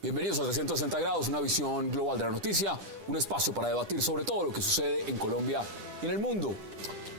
Bienvenidos a 360 grados, una visión global de la noticia, un espacio para debatir sobre todo lo que sucede en Colombia y en el mundo.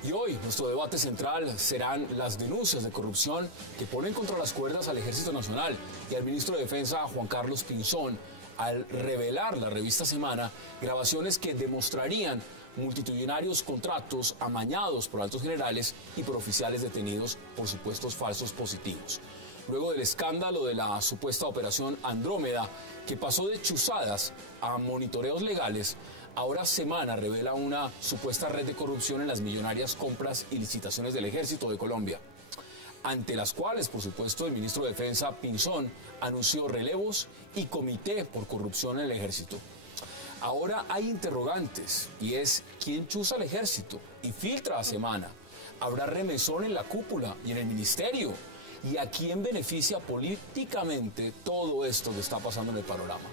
Y hoy nuestro debate central serán las denuncias de corrupción que ponen contra las cuerdas al Ejército Nacional y al ministro de Defensa Juan Carlos Pinzón al revelar la revista Semana grabaciones que demostrarían multitudinarios contratos amañados por altos generales y por oficiales detenidos por supuestos falsos positivos. Luego del escándalo de la supuesta operación Andrómeda, que pasó de chuzadas a monitoreos legales, ahora Semana revela una supuesta red de corrupción en las millonarias compras y licitaciones del Ejército de Colombia, ante las cuales, por supuesto, el ministro de Defensa, Pinzón, anunció relevos y comité por corrupción en el Ejército. Ahora hay interrogantes, y es ¿quién chuza al Ejército y filtra a Semana? ¿Habrá remesón en la cúpula y en el ministerio? ¿Y a quién beneficia políticamente todo esto que está pasando en el panorama?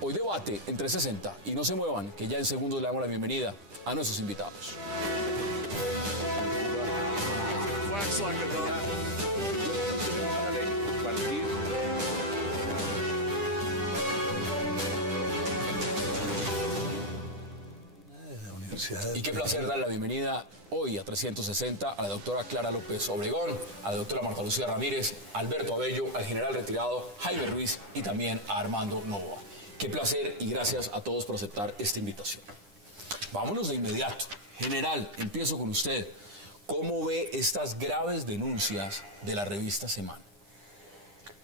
Hoy debate en 360 y no se muevan, que ya en segundos le damos la bienvenida a nuestros invitados. Y qué placer dar la bienvenida hoy a 360 a la doctora Clara López Obregón, a la doctora Marta Lucía Ramírez, a Alberto Abello, al general retirado Jaime Ruiz y también a Armando Novoa. Qué placer y gracias a todos por aceptar esta invitación. Vámonos de inmediato. General, empiezo con usted. ¿Cómo ve estas graves denuncias de la revista Semana?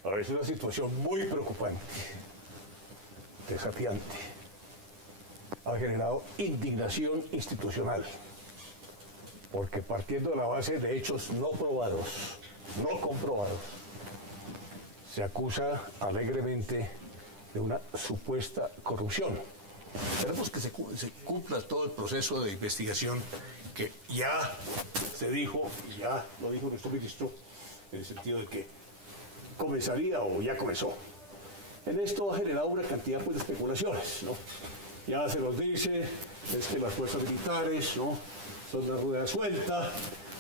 A ver, es una situación muy preocupante, desafiante. Ha generado indignación institucional, porque partiendo de la base de hechos no probados, no comprobados, se acusa alegremente de una supuesta corrupción. Esperemos que se cumpla todo el proceso de investigación que ya se dijo, y ya lo dijo nuestro ministro, en el sentido de que comenzaría o ya comenzó. En esto ha generado una cantidad pues, de especulaciones, ¿no? Ya se nos dice, es que las fuerzas militares, ¿no?, son de rueda suelta,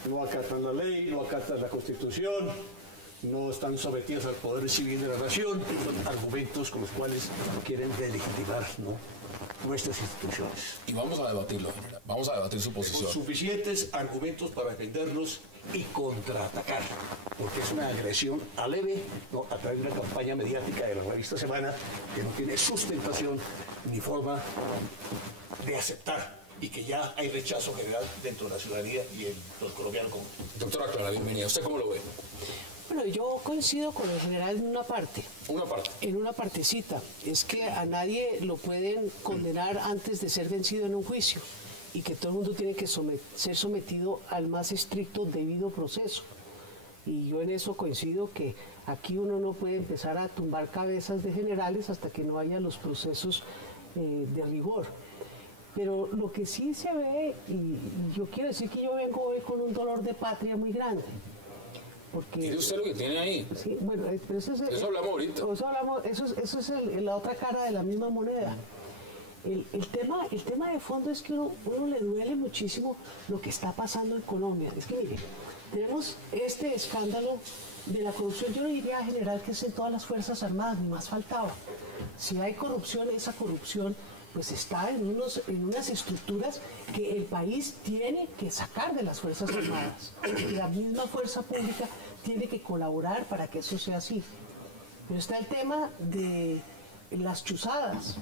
no acatan la ley, no acatan la Constitución, no están sometidas al poder civil de la nación, son argumentos con los cuales quieren delegitimar, ¿no?, nuestras instituciones. Y vamos a debatirlo, general. Vamos a debatir su posición. Con suficientes argumentos para defendernos y contraatacar, porque es una agresión aleve, ¿no?, a través de una campaña mediática de la revista Semana que no tiene sustentación ni forma de aceptar y que ya hay rechazo general dentro de la ciudadanía y en los colombianos. Doctora Clara, bienvenida. ¿Usted cómo lo ve? Bueno, yo coincido con el general en una parte. Una parte. En una partecita. Es que a nadie lo pueden condenar antes de ser vencido en un juicio y que todo el mundo tiene que ser sometido al más estricto debido proceso. Y yo en eso coincido que aquí uno no puede empezar a tumbar cabezas de generales hasta que no haya los procesos de rigor. Pero lo que sí se ve, y yo quiero decir que yo vengo hoy con un dolor de patria muy grande. Porque, ¿Mire usted lo que tiene ahí? Sí, bueno, pero eso hablamos ahorita. Eso es la otra cara de la misma moneda. El tema de fondo es que uno le duele muchísimo lo que está pasando en Colombia. Es que mire, tenemos este escándalo de la corrupción. Yo no diría general que es en todas las Fuerzas Armadas, ni más faltaba. Si hay corrupción, esa corrupción pues está en unas estructuras que el país tiene que sacar de las Fuerzas Armadas. La misma fuerza pública tiene que colaborar para que eso sea así. Pero está el tema de las chuzadas.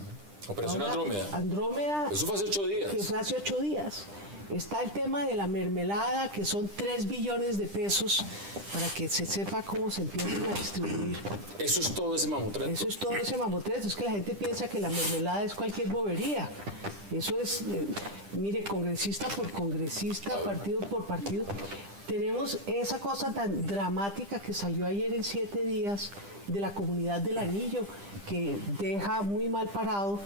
Operación Andrómeda. Andrómeda. Eso fue hace 8 días. Que fue hace 8 días. Está el tema de la mermelada, que son 3 billones de pesos, para que se sepa cómo se empiezan a distribuir. Eso es todo ese mamotreto. Eso es todo ese mamotreto. Es que la gente piensa que la mermelada es cualquier bobería. Eso es, mire, congresista por congresista, partido por partido. Tenemos esa cosa tan dramática que salió ayer en 7 días de la comunidad del Anillo, que deja muy mal parado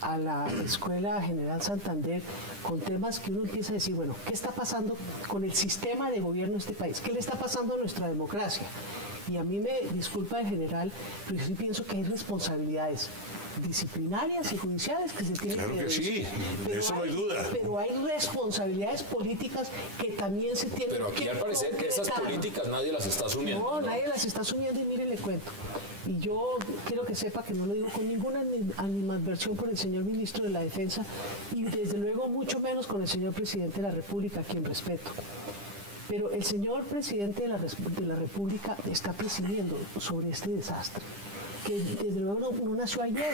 a la Escuela General Santander con temas que uno empieza a decir, bueno, ¿qué está pasando con el sistema de gobierno de este país? ¿Qué le está pasando a nuestra democracia? Y a mí me disculpa el general, pero yo sí pienso que hay responsabilidades disciplinarias y judiciales que se tienen claro que revisar. sí, de eso no hay duda. Pero hay responsabilidades políticas que también se tienen que Pero aquí al parecer que esas concretar. políticas nadie las está asumiendo. No, nadie las está asumiendo y mire, le cuento. Y yo quiero que sepa que no lo digo con ninguna animadversión por el señor ministro de la Defensa y desde luego mucho menos con el señor presidente de la República, a quien respeto. Pero el señor presidente de la República está presidiendo sobre este desastre, que desde luego no nació ayer,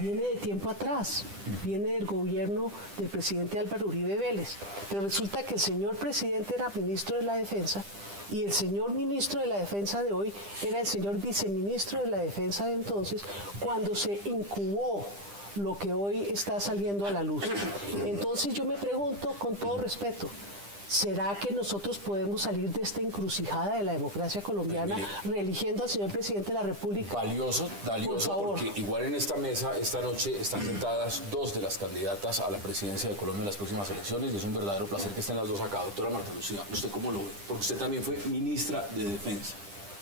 viene de tiempo atrás, viene del gobierno del presidente Álvaro Uribe Vélez. Pero resulta que el señor presidente era ministro de la Defensa y el señor ministro de la Defensa de hoy era el señor viceministro de la Defensa de entonces, cuando se incubó lo que hoy está saliendo a la luz. Entonces yo me pregunto con todo respeto, ¿será que nosotros podemos salir de esta encrucijada de la democracia colombiana reeligiendo al señor presidente de la República? Valioso, porque igual en esta mesa esta noche están sentadas dos de las candidatas a la presidencia de Colombia en las próximas elecciones y es un verdadero placer que estén las dos acá. Doctora Marta Lucía, ¿usted cómo lo ve? Porque usted también fue ministra de Defensa.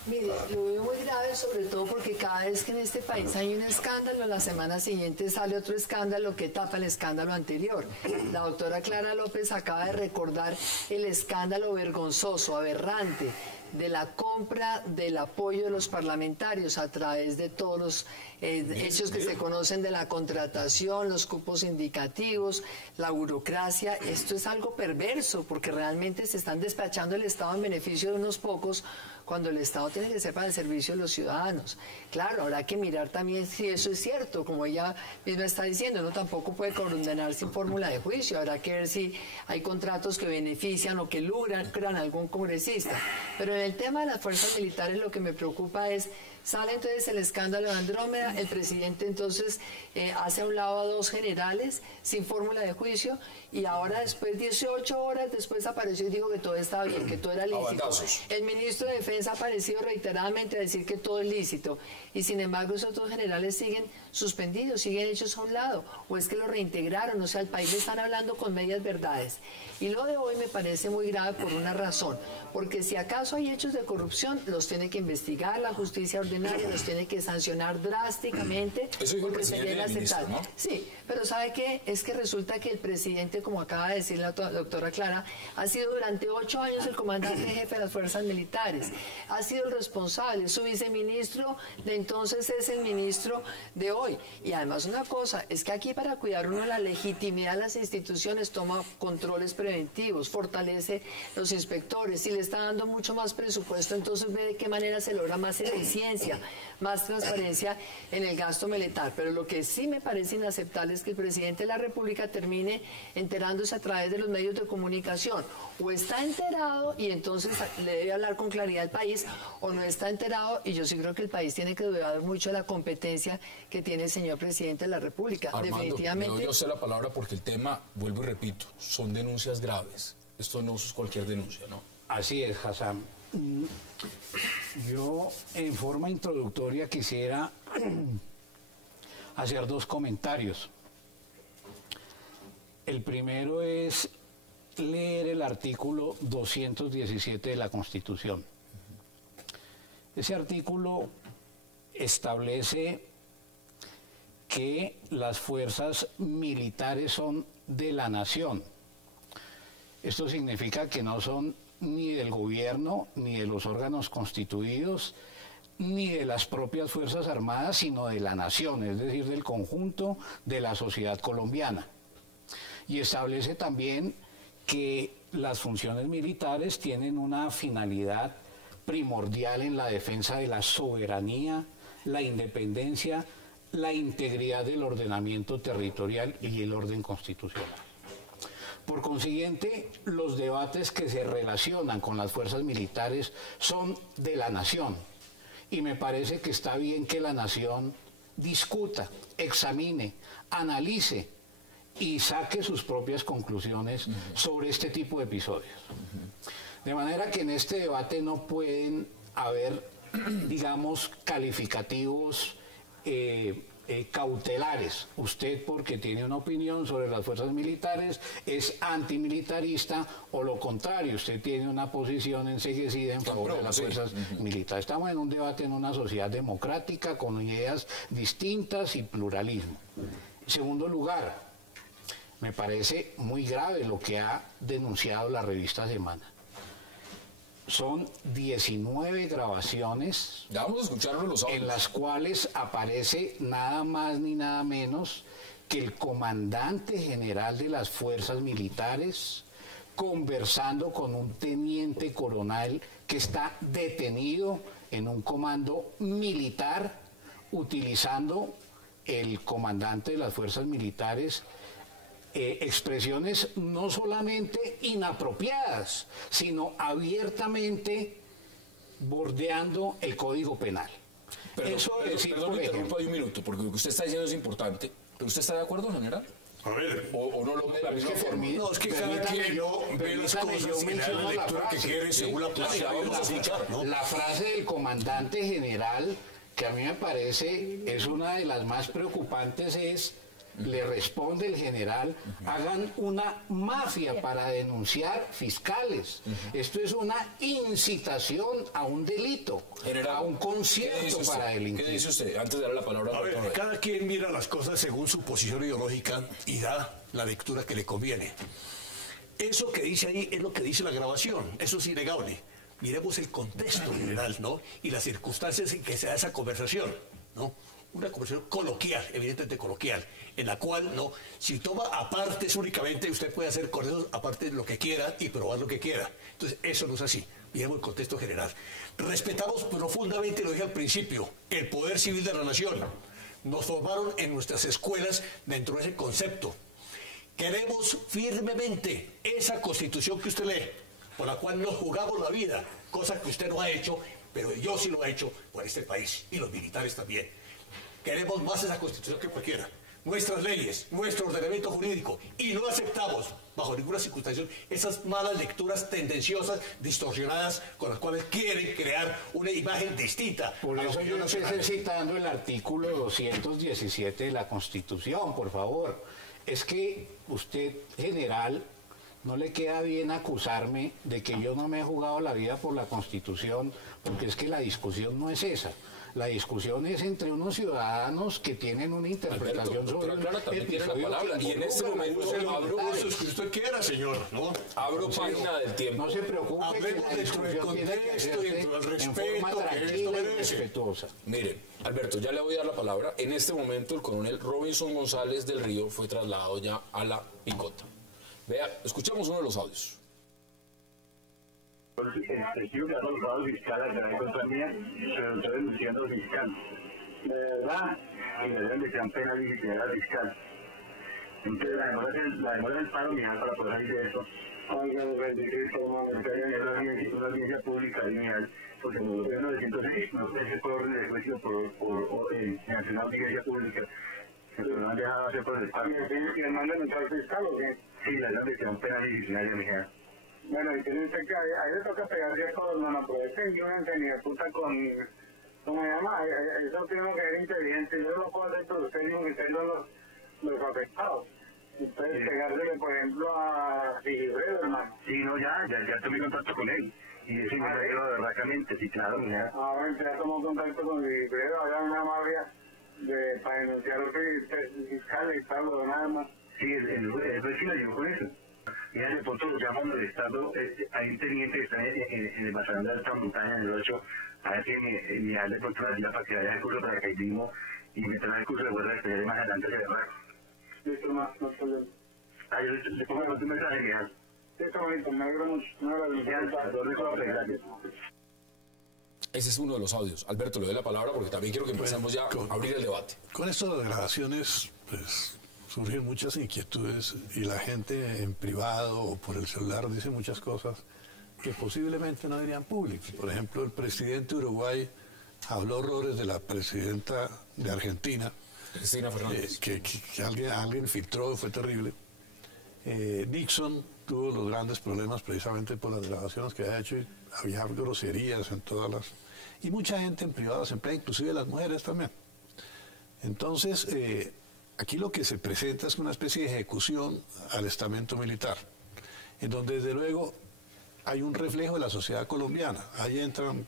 Mire, lo veo muy grave, sobre todo porque cada vez que en este país hay un escándalo, la semana siguiente sale otro escándalo que tapa el escándalo anterior. La doctora Clara López acaba de recordar el escándalo vergonzoso, aberrante, de la compra del apoyo de los parlamentarios a través de todos los hechos que se conocen de la contratación, los cupos indicativos, la burocracia. Esto es algo perverso porque realmente se están despachando el Estado en beneficio de unos pocos cuando el Estado tiene que ser para el servicio de los ciudadanos. Claro, habrá que mirar también si eso es cierto, como ella misma está diciendo, uno tampoco puede condenar sin fórmula de juicio, habrá que ver si hay contratos que benefician o que lucran a algún congresista. Pero en el tema de las fuerzas militares lo que me preocupa es, sale entonces el escándalo de Andrómeda, el presidente entonces hace a un lado a dos generales sin fórmula de juicio y ahora después, 18 horas después apareció y dijo que todo estaba bien, que todo era lícito. El ministro de Defensa ha aparecido reiteradamente a decir que todo es lícito y sin embargo esos dos generales siguen suspendidos, siguen hechos a un lado o es que lo reintegraron, o sea, al país le están hablando con medias verdades. Y lo de hoy me parece muy grave por una razón, porque si acaso hay hechos de corrupción, los tiene que investigar la justicia ordinaria, los tiene que sancionar drásticamente. Eso dijo el porque presidente sería del inaceptable. ministro, ¿no? Sí, pero ¿sabe qué? Es que resulta que el presidente, como acaba de decir la doctora Clara, ha sido durante 8 años el comandante jefe de las fuerzas militares, ha sido el responsable, su viceministro de entonces es el ministro de hoy. Y además una cosa, es que aquí para cuidar uno la legitimidad de las instituciones toma controles preventivos, fortalece los inspectores, si le está dando mucho más presupuesto, entonces ve de qué manera se logra más eficiencia, más transparencia en el gasto militar. Pero lo que sí me parece inaceptable es que el presidente de la República termine enterándose a través de los medios de comunicación. O está enterado y entonces le debe hablar con claridad al país, o no está enterado y yo sí creo que el país tiene que dudar mucho de la competencia que tiene el señor presidente de la República. Armando, definitivamente. le doy a usted la palabra porque el tema, vuelvo y repito, son denuncias graves. Esto no es cualquier denuncia, ¿no? Así es, Hassan. Yo, en forma introductoria, quisiera hacer 2 comentarios. El primero es leer el artículo 217 de la Constitución. Ese artículo establece que las fuerzas militares son de la nación. Esto significa que no son ni del gobierno, ni de los órganos constituidos, ni de las propias Fuerzas Armadas, sino de la nación, es decir, del conjunto de la sociedad colombiana. Y establece también que las funciones militares tienen una finalidad primordial en la defensa de la soberanía, la independencia, la integridad del ordenamiento territorial y el orden constitucional. Por consiguiente, los debates que se relacionan con las fuerzas militares son de la nación. Y me parece que está bien que la nación discuta, examine, analice y saque sus propias conclusiones sobre este tipo de episodios. De manera que en este debate no pueden haber, digamos, calificativos cautelares. Usted, porque tiene una opinión sobre las fuerzas militares, es antimilitarista, o lo contrario, usted tiene una posición enceguecida en favor de las fuerzas militares. Estamos en un debate en una sociedad democrática con ideas distintas y pluralismo. En segundo lugar, me parece muy grave lo que ha denunciado la revista Semana. Son 19 grabaciones Ya vamos a escucharlo los audios. en las cuales aparece nada más ni nada menos que el comandante general de las fuerzas militares conversando con un teniente coronel que está detenido en un comando militar, utilizando el comandante de las fuerzas militares expresiones no solamente inapropiadas, sino abiertamente bordeando el Código Penal. Perdón, me interrumpo ahí un minuto, porque lo que usted está diciendo es importante. ¿Pero usted está de acuerdo, general? A ver, ¿O no lo ve de la misma forma? no, es que cada quien ve las cosas y le da la lectura que quiere según la posición. Vamos a escuchar, ¿no? La frase del comandante general, que a mí me parece es una de las más preocupantes, es: le responde el general, hagan una mafia para denunciar fiscales. Esto es una incitación a un delito, General, a un concierto para delinquir. ¿Qué dice usted? Antes de darle la palabra A al ver, doctor. cada quien mira las cosas según su posición ideológica y da la lectura que le conviene. Eso que dice ahí es lo que dice la grabación, eso es innegable. Miremos el contexto general, ¿no? Y las circunstancias en que se da esa conversación, ¿no? Una conversación coloquial, evidentemente coloquial, en la cual, ¿no? Si toma apartes únicamente, usted puede hacer con esos apartes lo que quiera y probar lo que quiera. Entonces, eso no es así. Miremos el contexto general. Respetamos profundamente, lo dije al principio, el poder civil de la nación. Nos formaron en nuestras escuelas dentro de ese concepto. Queremos firmemente esa constitución que usted lee, por la cual nos jugamos la vida, cosa que usted no ha hecho, pero yo sí lo he hecho por este país, y los militares también. Queremos más esa constitución que cualquiera, nuestras leyes, nuestro ordenamiento jurídico, y no aceptamos, bajo ninguna circunstancia, esas malas lecturas tendenciosas, distorsionadas, con las cuales quieren crear una imagen distinta. Por a la eso yo opinión estoy nacional. citando el artículo 217 de la Constitución, por favor. Es que usted, general, no le queda bien acusarme de que yo no me he jugado la vida por la Constitución, porque es que la discusión no es esa. La discusión es entre unos ciudadanos que tienen una interpretación Alberto, sobre doctora Clara también tiene la episodio palabra, que y en este involucra momento la abro libertad. Eso que usted quiera, señor, ¿no? Abro página del tiempo. No se preocupe, que Hablemos la dentro del discusión tiene que contexto, hacerse dentro del en respeto forma que esto tranquila y merece. respetuosa. Miren, Alberto, ya le voy a dar la palabra. En este momento el coronel Robinson González del Río fue trasladado ya a la picota. Vea, escuchemos uno de los audios. El testigo que ha colocado el fiscal a través contra mía, se lo estoy denunciando al fiscal. De verdad, y me deben de crear pena disciplinar al fiscal. Entonces la demora del paro mía para poder salir de eso. Oiga, una audiencia pública lineal, porque en el gobierno de 106 no se por orden de juicio por nacional audiencia pública. Pero no han dejado hacer por el paro. ¿Y le mandan entrar al fiscal o qué? Sí, la deben de crear pena disciplinaria, mi hija. Bueno, y tiene usted que, ahí le toca pegarse con no, pero ese yo no ni de puta con, ¿cómo se llama? Eso tiene que ser inteligente, yo no lo puedo hacer, pero usted dijo que ustedes son los afectados. Entonces, pegársele, por ejemplo, a Sigifredo, hermano. Sí, no, ya tomé contacto con él. Y ese me ha ido berracamente, sí, claro, mira. Bueno, ya tomó contacto con Sigifredo, había una mafia para denunciar al fiscal y tal, pero nada más. Sí, el juez me ayudó con eso. Mira, de pronto lo llaman molestando, hay un teniente que está en el Bazarán de Alta Montaña, en el 8, a ver si me da de pronto la ayuda para que haya el curso de paracaidismo y me trae el curso de vuelo especial más adelante de verdad. Listo, no problema. Yo le pongo un mensaje, Miguel. Listo, bonito, me alegro mucho. Gracias. Ese es uno de los audios. Alberto, le doy la palabra porque también quiero que empecemos ya a abrir el debate. Con esto de las grabaciones, pues surgen muchas inquietudes y la gente en privado o por el celular dice muchas cosas que posiblemente no dirían público. Por ejemplo, el presidente de Uruguay habló horrores de la presidenta de Argentina, Cristina Fernández. que alguien filtró, fue terrible. Nixon tuvo los grandes problemas precisamente por las grabaciones que había hecho y había groserías en todas las... Y mucha gente en privado se emplea, inclusive las mujeres también. Entonces, aquí lo que se presenta es una especie de ejecución al estamento militar, en donde desde luego hay un reflejo de la sociedad colombiana. Ahí entran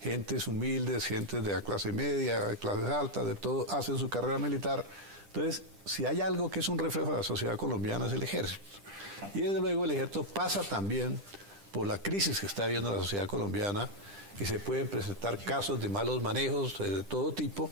gentes humildes, gentes de la clase media, de clases altas, de todo, hacen su carrera militar. Entonces, si hay algo que es un reflejo de la sociedad colombiana es el ejército. Y desde luego el ejército pasa también por la crisis que está viviendo la sociedad colombiana, y se pueden presentar casos de malos manejos de todo tipo,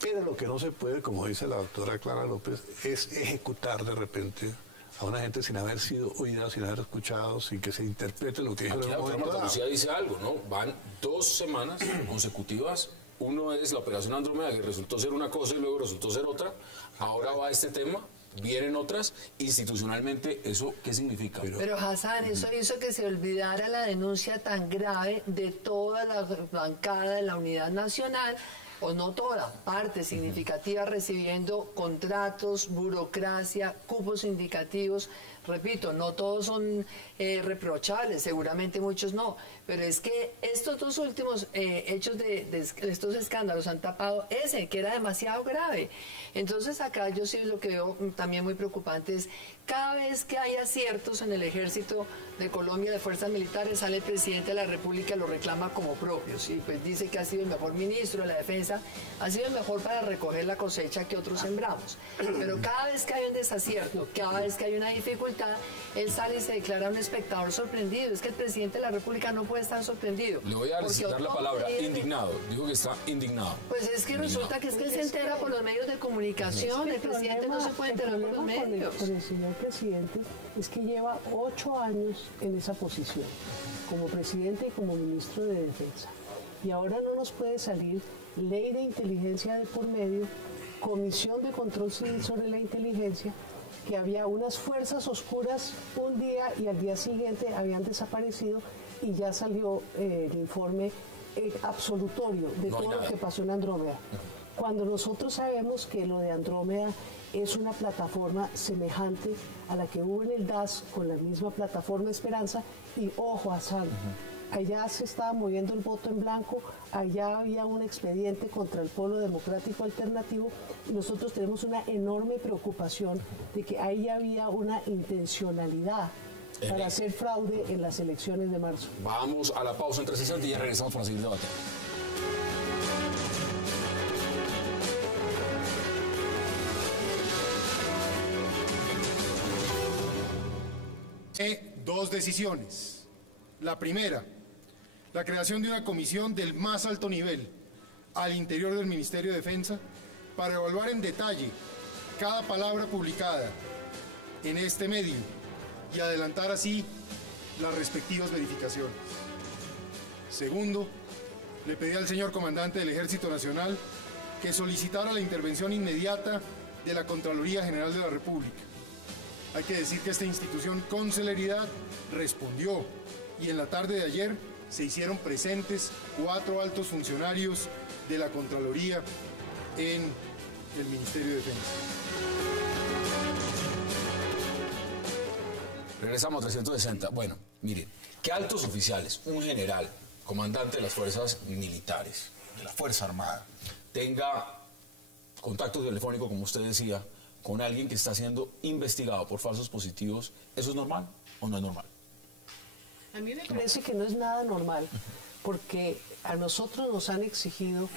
pero lo que no se puede, como dice la doctora Clara López, es ejecutar de repente a una gente sin haber sido oída, sin haber escuchado, sin que se interprete lo que dijo. Aquí la doctora Marta Lucía dice algo, ¿no? Van 2 semanas consecutivas. Uno es la operación Andrómeda, que resultó ser una cosa y luego resultó ser otra. Ahora va este tema, vienen otras. Institucionalmente, ¿eso qué significa? Pero Hassan, eso hizo que se olvidara la denuncia tan grave de toda la bancada de la Unidad Nacional, o no toda, parte significativa, recibiendo contratos, burocracia, cupos indicativos. Repito, no todos son reprochables, seguramente muchos no, pero es que estos 2 últimos hechos de estos escándalos han tapado ese, que era demasiado grave. Entonces acá yo sí lo que veo también muy preocupante es, cada vez que hay aciertos en el ejército de Colombia, de fuerzas militares, sale el presidente de la República y lo reclama como propio, ¿sí? Pues dice que ha sido el mejor ministro de la defensa, ha sido el mejor para recoger la cosecha que otros sembramos. Pero cada vez que hay un desacierto, cada vez que hay una dificultad, él sale y se declara un espectador sorprendido. Es que el presidente de la República no puede estar sorprendido. Le voy a citar la palabra, indignado. Dijo que está indignado. Pues es que resulta que es que él se entera por los medios de comunicación, el presidente no se puede enterar por los medios. Con el señor presidente es que lleva 8 años en esa posición, como presidente y como ministro de Defensa. Y ahora no nos puede salir ley de inteligencia de por medio, comisión de control civil sobre la inteligencia, que había unas fuerzas oscuras un día y al día siguiente habían desaparecido, y ya salió el informe absolutorio de todo lo que pasó en Andrómeda. Cuando nosotros sabemos que lo de Andrómeda es una plataforma semejante a la que hubo en el DAS con la misma plataforma Esperanza, y ojo, Hassan, allá se estaba moviendo el voto en blanco, allá había un expediente contra el Polo Democrático Alternativo, y nosotros tenemos una enorme preocupación de que ahí había una intencionalidad para hacer fraude en las elecciones de marzo. Vamos a la pausa en 360 y ya regresamos para seguir el debate. Dos decisiones. La primera, la creación de una comisión del más alto nivel al interior del Ministerio de Defensa para evaluar en detalle cada palabra publicada en este medio y adelantar así las respectivas verificaciones. Segundo, le pedí al señor comandante del Ejército Nacional que solicitara la intervención inmediata de la Contraloría General de la República. Hay que decir que esta institución con celeridad respondió, y en la tarde de ayer se hicieron presentes 4 altos funcionarios de la Contraloría en el Ministerio de Defensa. Regresamos a 360. Bueno, miren, ¿qué altos oficiales, un general, comandante de las fuerzas militares, de la Fuerza Armada, tenga contacto telefónico, como usted decía, con alguien que está siendo investigado por falsos positivos? ¿Eso es normal o no es normal? A mí me parece que no es nada normal, porque a nosotros nos han exigido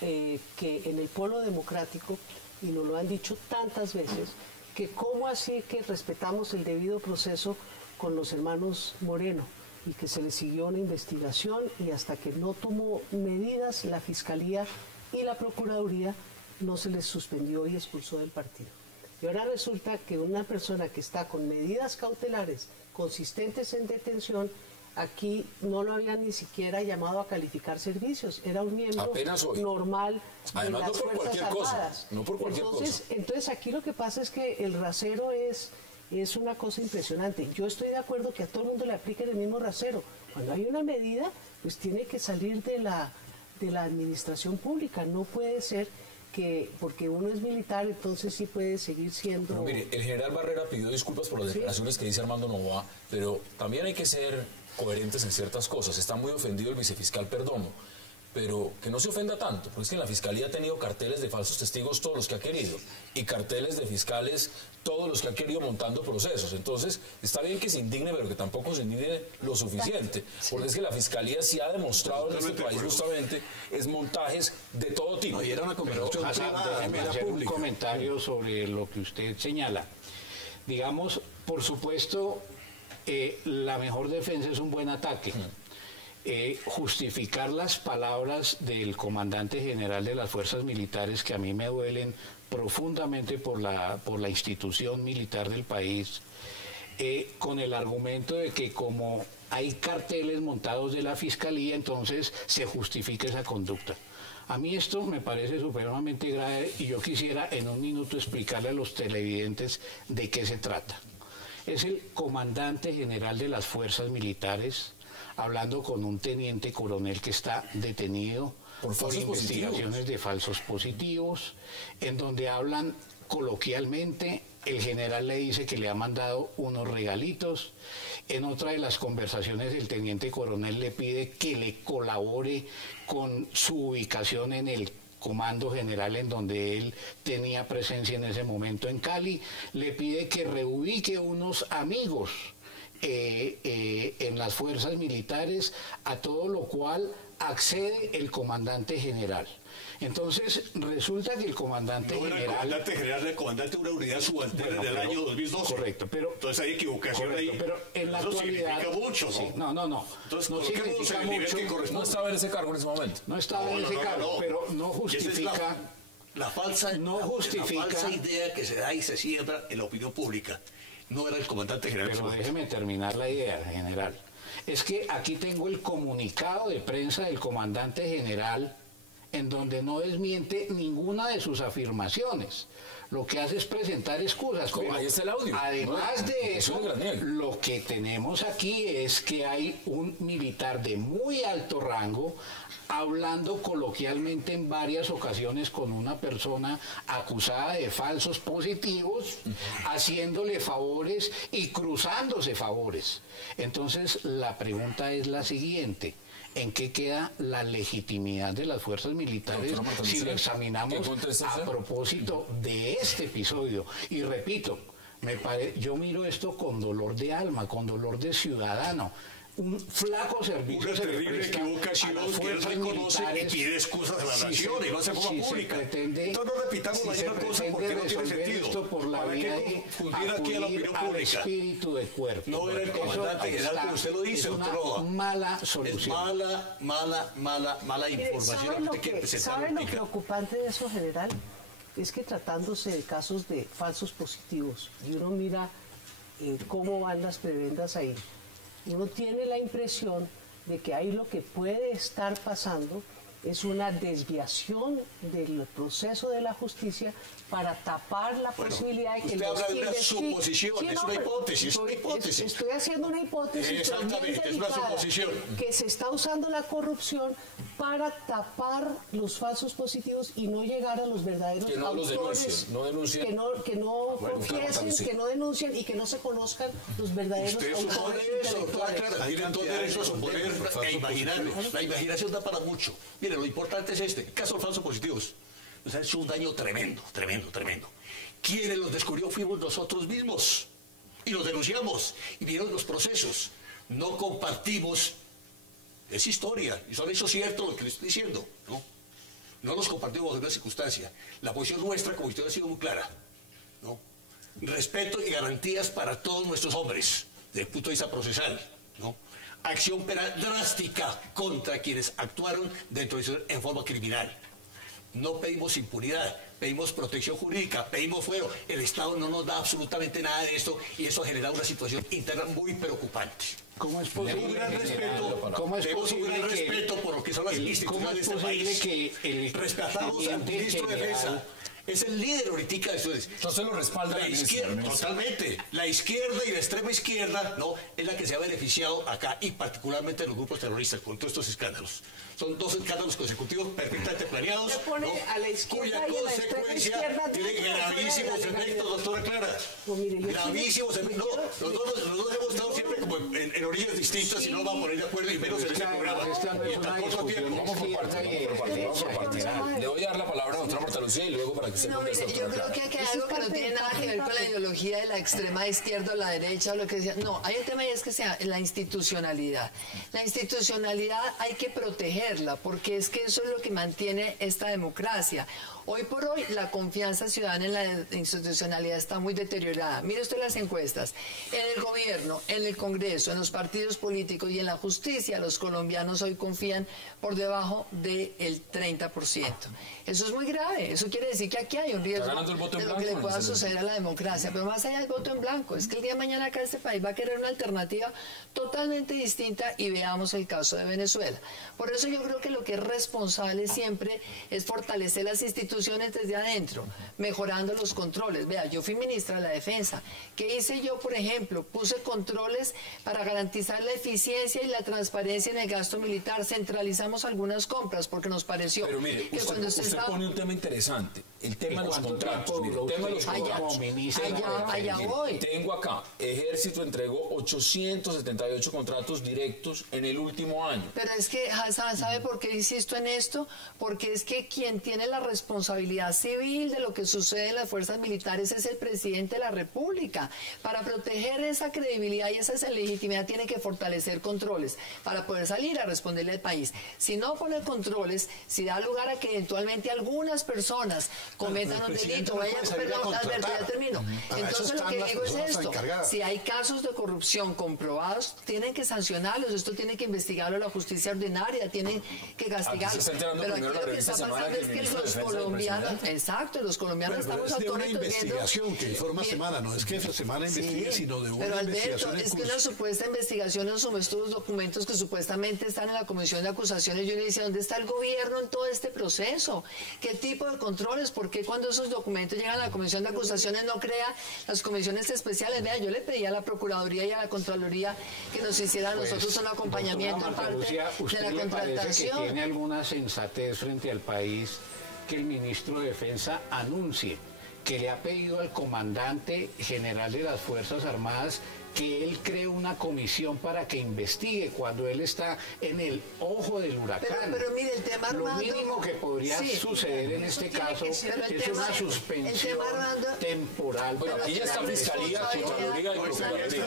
que en el Polo Democrático, y nos lo han dicho tantas veces, que cómo así que respetamos el debido proceso con los hermanos Moreno, y que se les siguió una investigación, y hasta que no tomó medidas la Fiscalía y la Procuraduría, no se les suspendió y expulsó del partido. Y ahora resulta que una persona que está con medidas cautelares consistentes en detención, aquí no lo habían ni siquiera llamado a calificar servicios, era un miembro normal de las Fuerzas Armadas. No por cualquier cosa. Entonces aquí lo que pasa es que el rasero es una cosa impresionante. Yo estoy de acuerdo que a todo el mundo le apliquen el mismo rasero. Cuando hay una medida, pues tiene que salir de la administración pública. No puede ser que porque uno es militar, entonces sí puede seguir siendo... No, mire, el general Barrera pidió disculpas por las declaraciones que dice Armando Novoa, pero también hay que ser coherentes en ciertas cosas. Está muy ofendido el vicefiscal Perdomo. pero que no se ofenda tanto, porque es que en la Fiscalía ha tenido carteles de falsos testigos todos los que ha querido, y carteles de fiscales todos los que ha querido montando procesos. Entonces, está bien que se indigne, pero que tampoco se indigne lo suficiente, porque es que la Fiscalía sí ha demostrado en este país justamente es montajes de todo tipo. No, y era una conversación déjeme hacer un comentario sobre lo que usted señala. Digamos, por supuesto, la mejor defensa es un buen ataque. Justificar las palabras del comandante general de las fuerzas militares, que a mí me duelen profundamente por la institución militar del país, con el argumento de que como hay carteles montados de la Fiscalía, entonces se justifica esa conducta. A mí esto me parece supremamente grave y yo quisiera en un minuto explicarle a los televidentes de qué se trata. Es el comandante general de las fuerzas militares hablando con un teniente coronel que está detenido por investigaciones de falsos positivos, en donde hablan coloquialmente. El general le dice que le ha mandado unos regalitos. En otra de las conversaciones el teniente coronel le pide que le colabore con su ubicación en el comando general en donde él tenía presencia en ese momento en Cali. Le pide que reubique unos amigos en las fuerzas militares, a todo lo cual accede el comandante general. Entonces, resulta que el comandante general... el comandante general, el comandante de una unidad subalterna del año 2012. Correcto, pero... Entonces hay equivocación ahí. Pero en la eso actualidad... significa mucho, ¿no? Sí, no. Entonces, no significa mucho. No estaba en ese cargo en ese momento. No estaba en ese cargo, pero no justifica... La falsa idea que se da y se siembra en la opinión pública. No era el comandante general. Pero déjeme terminar la idea, general. Es que aquí tengo el comunicado de prensa del comandante general, en donde no desmiente ninguna de sus afirmaciones. Lo que hace es presentar excusas. Pero ahí está el audio. Además de eso, lo que tenemos aquí es que hay un militar de muy alto rango hablando coloquialmente en varias ocasiones con una persona acusada de falsos positivos, haciéndole favores y cruzándose favores. Entonces, la pregunta es la siguiente: ¿en qué queda la legitimidad de las fuerzas militares si lo examinamos a propósito de este episodio? Y repito, yo miro esto con dolor de alma, con dolor de ciudadano. Un flaco servicio. Una terrible equivocación que él reconoce y pide excusas a la nación y no hace forma pública. Entonces no repitamos la misma cosa porque no tiene sentido. ¿Para qué confundir aquí a la opinión pública? Espíritu de cuerpo. No era el comandante general, pero usted lo dice, doctor Roa. Mala solución. Es mala información que quiere presentar. ¿Sabe lo preocupante de eso, general? Es que tratándose de casos de falsos positivos, y uno mira cómo van las prebendas ahí, uno tiene la impresión de que ahí lo que puede estar pasando es una desviación del proceso de la justicia para tapar la posibilidad de que usted habla de una suposición, es una hipótesis, Estoy haciendo una hipótesis, exactamente, es una suposición, que se está usando la corrupción para tapar los falsos positivos y no llegar a los verdaderos que no autores, no denuncien, que no confiesen, que no denuncien y que no se conozcan los verdaderos autores intelectuales. Tienen todo derecho a suponer e imaginarnos. La imaginación da para mucho. Mire, lo importante es el caso de falsos positivos. Nos ha hecho un daño tremendo. Quienes los descubrió fuimos nosotros mismos. Y los denunciamos. Y vieron los procesos. No compartimos. Es historia. Y son hechos ciertos lo que les estoy diciendo. No los compartimos bajo ninguna circunstancia. La posición nuestra como historia ha sido muy clara. Respeto y garantías para todos nuestros hombres. Desde el punto de vista procesal. Acción penal drástica contra quienes actuaron dentro de en forma criminal. No pedimos impunidad, pedimos protección jurídica, pedimos fuero. El Estado no nos da absolutamente nada de esto y eso ha generado una situación interna muy preocupante. ¿Cómo es posible? Un gran respeto por lo que son las instituciones de este país. Respetamos al ministro de Defensa. es el líder ahorita de estudios. Entonces lo respalda la izquierda, totalmente. La izquierda y la extrema izquierda, ¿no? Es la que se ha beneficiado acá, y particularmente los grupos terroristas, con todos estos escándalos. Son 2 escándalos consecutivos perfectamente planeados, pone a la izquierda cuya y a la extrema consecuencia izquierda tiene gravísimos efectos, doctora Clara. No, mire, yo gravísimos efectos. No, los dos hemos estado siempre como en orillas distintas, y no vamos a poner de acuerdo, y menos en ese programa. Y en tan corto tiempo. Vamos por parte. Le voy a dar la palabra a la doctora Marta Lucía y luego para que usted conteste. Yo creo que hay algo que no tiene nada que ver con la ideología de la extrema izquierda o la derecha o lo que decía. No, hay un tema y es que sea la institucionalidad. La institucionalidad hay que protegerla, porque es que eso es lo que mantiene esta democracia. Hoy por hoy la confianza ciudadana en la institucionalidad está muy deteriorada. Mire usted las encuestas. En el gobierno, en el Congreso, en los partidos políticos y en la justicia, los colombianos hoy confían por debajo del 30%. Eso es muy grave. Eso quiere decir que aquí hay un riesgo de lo que le pueda suceder a la democracia. Pero más allá del voto en blanco, es que el día de mañana acá este país va a querer una alternativa totalmente distinta, y veamos el caso de Venezuela. Por eso yo creo que lo que es responsable siempre es fortalecer las instituciones desde adentro, mejorando los controles. Vea, yo fui ministra de la Defensa. ¿Qué hice yo, por ejemplo? Puse controles para garantizar la eficiencia y la transparencia en el gasto militar. Centralizamos algunas compras porque nos pareció pero mire, que cuando usted pone un tema interesante, el tema de los contratos. Mire, el tema de los contratos. Allá voy. Tengo acá, Ejército entregó 878 contratos directos en el último año. Pero es que, ¿sabe por qué insisto en esto? Porque es que quien tiene la responsabilidad civil de lo que sucede en las fuerzas militares es el presidente de la República. Para proteger esa credibilidad y esa legitimidad tiene que fortalecer controles para poder salir a responderle al país. Si no pone controles, si da lugar a que eventualmente algunas personas cometan un delito, ya termino. Entonces lo que digo es esto: si hay casos de corrupción comprobados, tienen que sancionarlos. Esto tiene que investigarlo la justicia ordinaria, tienen que castigarlos. Pero aquí lo que está pasando es que los colombianos, los colombianos estamos atónitos viendo. Es de una investigación que informa Semana, no es que esa Semana investigue, sino de una investigación. Pero Alberto, es que una supuesta investigación nos sumó estos documentos que supuestamente están en la Comisión de Acusaciones. Yo le decía, ¿dónde está el gobierno en todo este proceso? ¿Qué tipo de controles? ¿Por qué cuando esos documentos llegan a la Comisión de Acusaciones no crea las comisiones especiales? Vea, yo le pedí a la Procuraduría y a la Contraloría que nos hicieran nosotros un acompañamiento en parte de la contratación. Que ¿tiene alguna sensatez frente al país que el ministro de Defensa anuncie que le ha pedido al comandante general de las Fuerzas Armadas que él cree una comisión para que investigue cuando él está en el ojo del huracán? Pero mire, el tema Armando... Lo mínimo que podría suceder en este caso es una suspensión temporal. Bueno, aquí ya está Fiscalía, Contraloría y Procuraduría.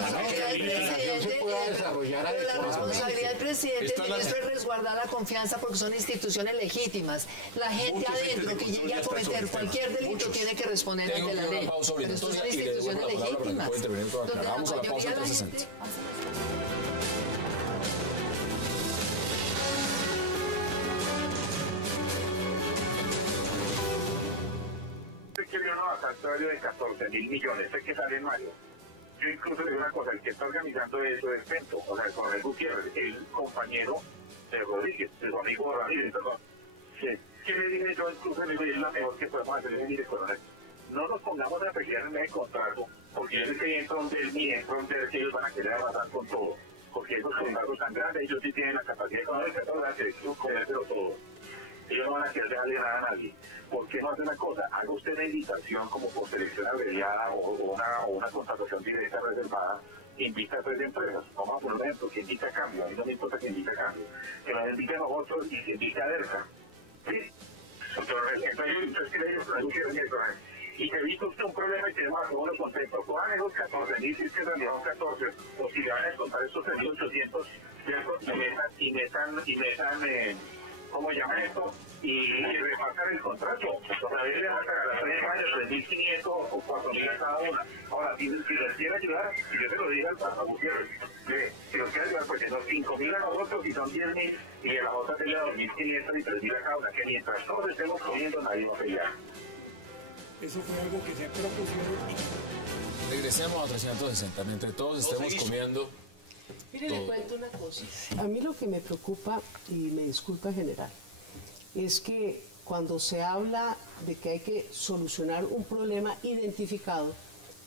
No se pueda desarrollar adecuadamente. La responsabilidad del presidente en esto es resguardar la confianza porque son instituciones legítimas. La gente adentro que llegue a cometer cualquier delito tiene que responder ante la ley. Pero son instituciones legítimas. Vamos a la pausa 360. Quiere una vacatario de 14.000 millones, sé que sale en mayo. Yo incluso le digo una cosa, el que está organizando eso es Pento, o sea, el coronel Gutiérrez, el compañero de Rodríguez, su amigo Ramírez, perdón. ¿Qué le dije yo? Incluso le digo, es la mejor que podemos hacer, le dije, coronel, no nos pongamos a pelear en el contrato, porque yo sé que entra un del ni entra un del que ellos van a querer avanzar con todo, porque esos contratos tan grandes, ellos sí tienen la capacidad económica de la selección, comérselo todo. Ellos no van a querer dejarle nada a nadie. ¿Por qué no hace una cosa? Haga usted una invitación como por selección abreviada o una contratación directa reservada, invita a 3 empresas. Vamos a poner un ejemplo, que invita a cambio, a mí no me importa que invita a cambio. Que nos invite a nosotros y que invite a DERCA. ¿Sí? Y te evita usted un problema y tenemos a todos los contentos. Cojan esos 14.000, si es que en realidad son 14, o si le van a descontar estos 3.800, y metan ¿cómo llaman esto? Y repartan el contrato. Todavía le van a pagar a 3 años 3.500 o 4.000 a cada una. Ahora, si les quiere ayudar, y yo se lo digo al Papa Gutiérrez, si los quiere ayudar, porque son 5.000 a nosotros y son 10.000, y a la otra sería 2.500 y 3.000 a cada una, que mientras todos estemos comiendo, nadie va a pelear. Eso fue algo que se propusieron. Regresemos a 360, mientras todos estemos comiendo. Mire, le cuento una cosa. A mí lo que me preocupa, y me disculpa general, es que cuando se habla de que hay que solucionar un problema identificado,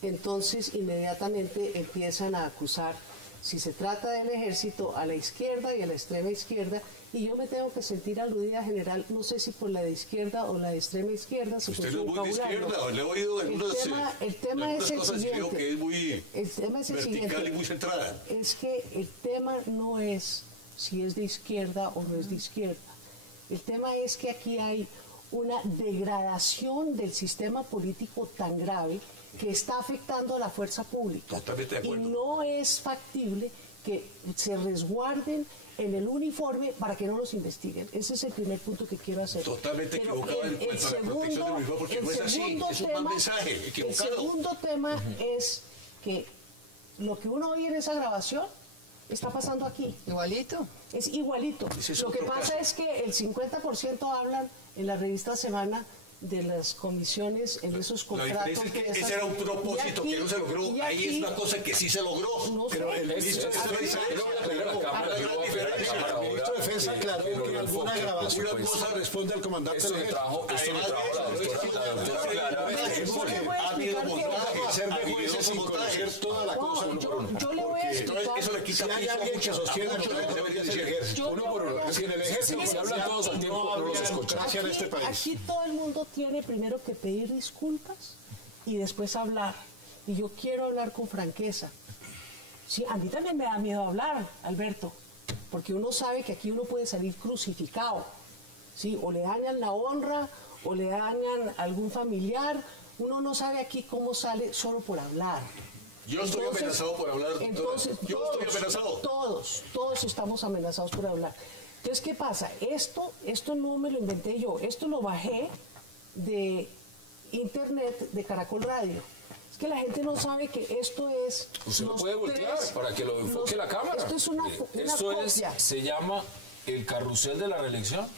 entonces inmediatamente empiezan a acusar, si se trata del ejército, a la izquierda y a la extrema izquierda, y yo me tengo que sentir aludida, general, no sé si por la de izquierda o la de extrema izquierda. Usted no es muy de izquierda, le he oído el tema es el cosas y veo que es muy vertical y muy centrada. Es que el tema no es si es de izquierda o no es de izquierda. El tema es que aquí hay una degradación del sistema político tan grave que está afectando a la fuerza pública. Totalmente de acuerdo. Y no es factible que se resguarden en el uniforme para que no los investiguen. Ese es el primer punto que quiero hacer. Totalmente equivocado en cuanto a la protección del uniforme, porque no es así, es un mal mensaje, equivocado. El segundo tema es que lo que uno oye en esa grabación está pasando aquí. Igualito. Es igualito. Lo que pasa es que el 50% hablan en la revista Semana de las comisiones en esos contratos. La diferencia es que ese era un propósito que no se logró. Ahí es una cosa que sí se logró. No pero sé. el ministro de Defensa aclaró que alguna grabación una cosa responde al comandante del ejército. Ha habido montajes, toda la cosa. Yo le voy a explicar. Eso le quita piso a muchos que sostienen que debería ser el ejército. Uno por uno. Es que en el ejército se hablan todos al tiempo, no los escuchan. Aquí todo el mundo tiene primero que pedir disculpas y después hablar. Y yo quiero hablar con franqueza. Sí, a mí también me da miedo hablar, Alberto, porque uno sabe que aquí uno puede salir crucificado. ¿Sí? O le dañan la honra, o le dañan a algún familiar. Uno no sabe aquí cómo sale solo por hablar. Yo estoy amenazado por hablar. Entonces, yo estoy amenazado. Todos estamos amenazados por hablar. Entonces, ¿qué pasa? Esto no me lo inventé yo, esto lo bajé de internet de Caracol Radio. Es que la gente no sabe que esto es... Usted lo puede voltear para que lo enfoque la cámara. Esto es una copia. Se llama el carrusel de la reelección.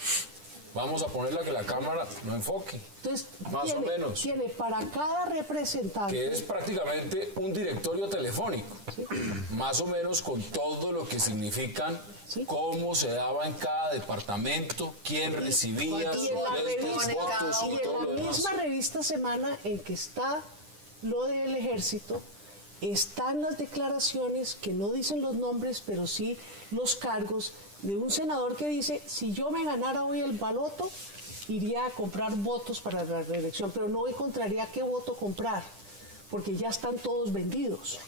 Vamos a ponerla que la cámara no enfoque. Entonces, más o menos. Tiene para cada representante... Que es prácticamente un directorio telefónico. ¿Sí? Más o menos con todo lo que significan, ¿sí? Cómo se daba en cada departamento, quién recibía, y en la misma revista Semana en que está lo del ejército, están las declaraciones que no dicen los nombres, pero sí los cargos de un senador que dice, si yo me ganara hoy el baloto, iría a comprar votos para la reelección, pero no encontraría qué voto comprar, porque ya están todos vendidos.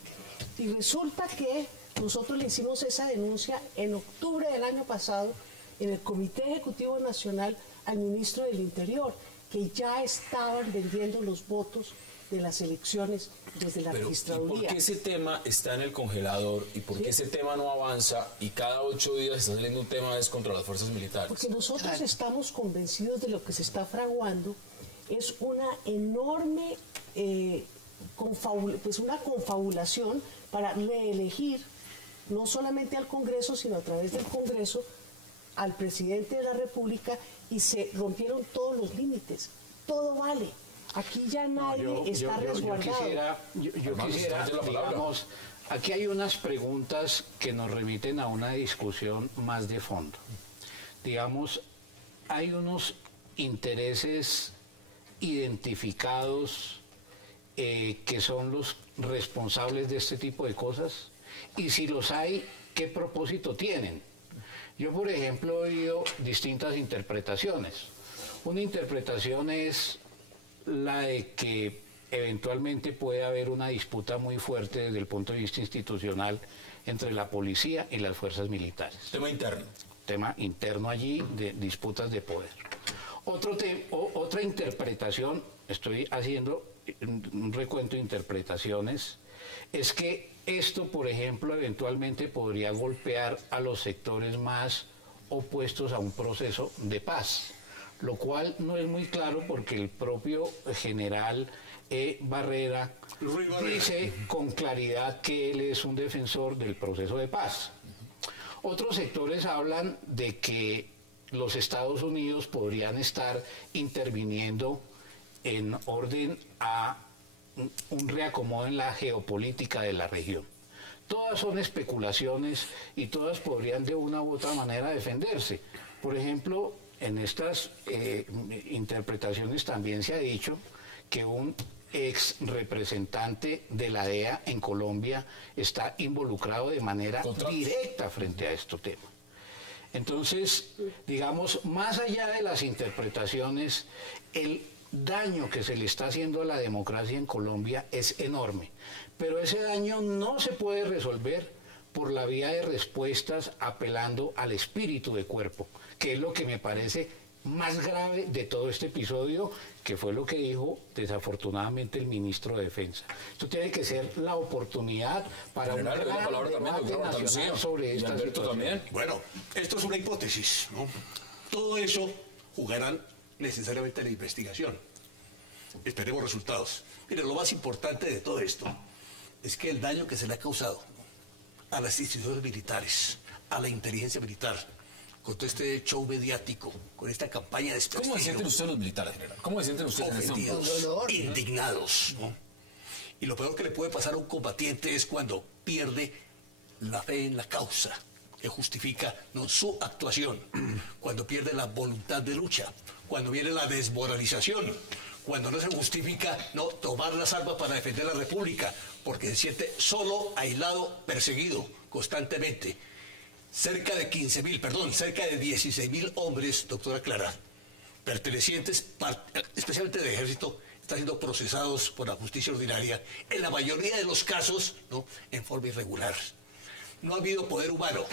Y resulta que nosotros le hicimos esa denuncia en octubre del año pasado en el Comité Ejecutivo Nacional al ministro del Interior, que ya estaban vendiendo los votos de las elecciones desde la registraduría. ¿Y por qué ese tema está en el congelador y por qué ese tema no avanza y cada 8 días está saliendo un tema es contra las fuerzas militares? Porque nosotros estamos convencidos de lo que se está fraguando es una enorme una confabulación para reelegir no solamente al Congreso, sino a través del Congreso al presidente de la República, y se rompieron todos los límites. Todo vale. Aquí ya nadie está resguardado. Yo quisiera, digamos, aquí hay unas preguntas que nos remiten a una discusión más de fondo. Digamos, hay unos intereses identificados que son los responsables de este tipo de cosas, y si los hay, ¿qué propósito tienen? Yo, por ejemplo, he oído distintas interpretaciones. Una interpretación es la de que eventualmente puede haber una disputa muy fuerte desde el punto de vista institucional entre la policía y las fuerzas militares. Tema interno. Tema interno allí de disputas de poder. Otra interpretación, estoy haciendo un recuento de interpretaciones, es que esto, por ejemplo, eventualmente podría golpear a los sectores más opuestos a un proceso de paz, lo cual no es muy claro porque el propio general Barrera dice con claridad que él es un defensor del proceso de paz. Otros sectores hablan de que los Estados Unidos podrían estar interviniendo en orden a un reacomodo en la geopolítica de la región. Todas son especulaciones y todas podrían de una u otra manera defenderse. Por ejemplo, en estas interpretaciones también se ha dicho que un ex representante de la DEA en Colombia está involucrado de manera directa frente a este tema. Entonces, digamos, más allá de las interpretaciones, el daño que se le está haciendo a la democracia en Colombia es enorme, pero ese daño no se puede resolver por la vía de respuestas apelando al espíritu de cuerpo, que es lo que me parece más grave de todo este episodio, que fue lo que dijo desafortunadamente el ministro de Defensa. Esto tiene que ser la oportunidad para un gran debate nacional sobre esta situación. Bueno, esto es una hipótesis, ¿no? Todo eso jugarán necesariamente en la investigación. Esperemos resultados. Mire, lo más importante de todo esto es que el daño que se le ha causado a las instituciones militares, a la inteligencia militar, con todo este show mediático, con esta campaña de desprestigio. ¿Cómo se sienten ustedes los militares, general? ¿Cómo se sienten ustedes ofendidos, indignados, ¿no? Y lo peor que le puede pasar a un combatiente es cuando pierde la fe en la causa, que justifica, ¿no?, su actuación, cuando pierde la voluntad de lucha, cuando viene la desmoralización, cuando no se justifica, ¿no?, tomar las armas para defender la República, porque se siente solo, aislado, perseguido constantemente. Cerca de 16.000 hombres, doctora Clara, pertenecientes especialmente del Ejército, están siendo procesados por la justicia ordinaria, en la mayoría de los casos, ¿no?, en forma irregular. No ha habido poder humano.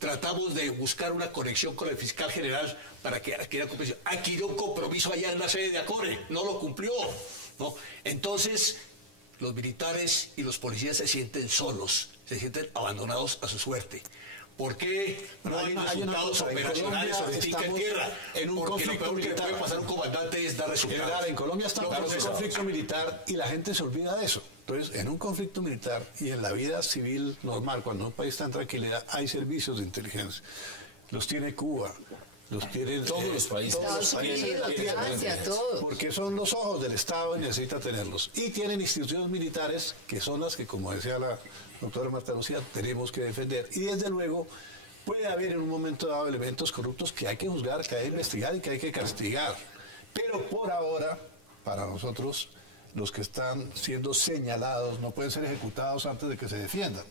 Tratamos de buscar una conexión con el fiscal general para que adquiera compromiso. Adquirió un compromiso allá en la sede de ACORE, no lo cumplió, ¿no? Entonces, los militares y los policías se sienten solos, se sienten abandonados a su suerte. ¿Por qué no hay resultados operacionales sobre pica en tierra? En un Porque conflicto lo peor militar, que puede pasar a un comandante es dar resultados. General, en Colombia estamos en un conflicto militar y la gente se olvida de eso. Entonces, en un conflicto militar y en la vida civil normal, cuando un país está en tranquilidad, hay servicios de inteligencia. Los tiene Cuba, los tienen todos los países. Estados Unidos, Francia, todo. Porque son los ojos del Estado y necesita tenerlos. Y tienen instituciones militares que son las que, como decía la doctora Marta Lucía, tenemos que defender. Y desde luego puede haber en un momento dado elementos corruptos que hay que juzgar, que hay que investigar y que hay que castigar. Pero por ahora, para nosotros, los que están siendo señalados no pueden ser ejecutados antes de que se defiendan.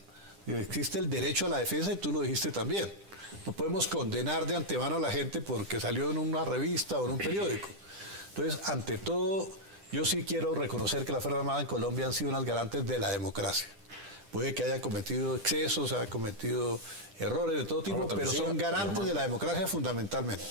Existe el derecho a la defensa y tú lo dijiste también. No podemos condenar de antemano a la gente porque salió en una revista o en un periódico. Entonces, ante todo, yo sí quiero reconocer que la Fuerza Armada en Colombia han sido unas garantes de la democracia. Puede que haya cometido excesos, haya cometido errores de todo tipo, pero son garantes de la democracia fundamentalmente.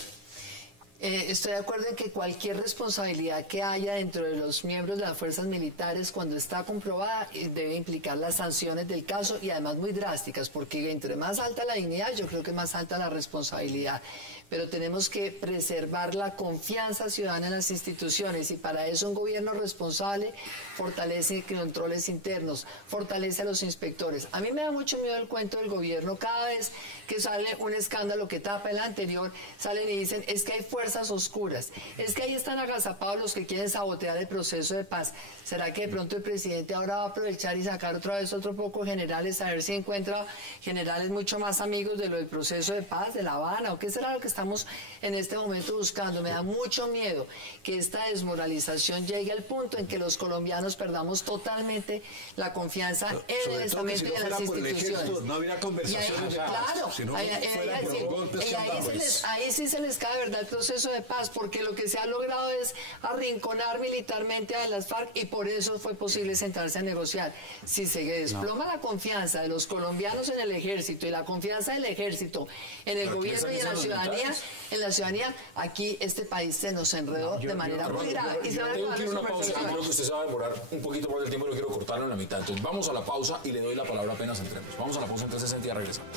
Estoy de acuerdo en que cualquier responsabilidad que haya dentro de los miembros de las fuerzas militares, cuando está comprobada, debe implicar las sanciones del caso y además muy drásticas, porque entre más alta la dignidad, yo creo que más alta la responsabilidad. Pero tenemos que preservar la confianza ciudadana en las instituciones y para eso un gobierno responsable fortalece controles internos, fortalece a los inspectores. A mí me da mucho miedo el cuento del gobierno. Cada vez que sale un escándalo que tapa el anterior, salen y dicen, es que hay fuerzas oscuras, es que ahí están agazapados los que quieren sabotear el proceso de paz. ¿Será que de pronto el presidente ahora va a aprovechar y sacar otra vez otro poco generales, a ver si encuentra generales mucho más amigos de lo del proceso de paz, de La Habana, o qué será lo que estamos en este momento buscando? Me da mucho miedo que esta desmoralización llegue al punto en que los colombianos perdamos totalmente la confianza en el estamento y en las instituciones. No habría conversaciones. Claro, si no fuera por golpes, ahí sí se les cae de verdad el proceso de paz, porque lo que se ha logrado es arrinconar militarmente a las FARC y por eso fue posible sentarse a negociar. Si se desploma la confianza de los colombianos en el ejército y la confianza del ejército en el gobierno y en la ciudadanía, aquí este país se nos enredó de manera muy grave. Tengo que ir a una pausa y creo que usted se va a demorar un poquito más del tiempo y no quiero cortarlo en la mitad. Entonces vamos a la pausa y le doy la palabra apenas entremos. Vamos a la pausa en 360 y ya regresamos.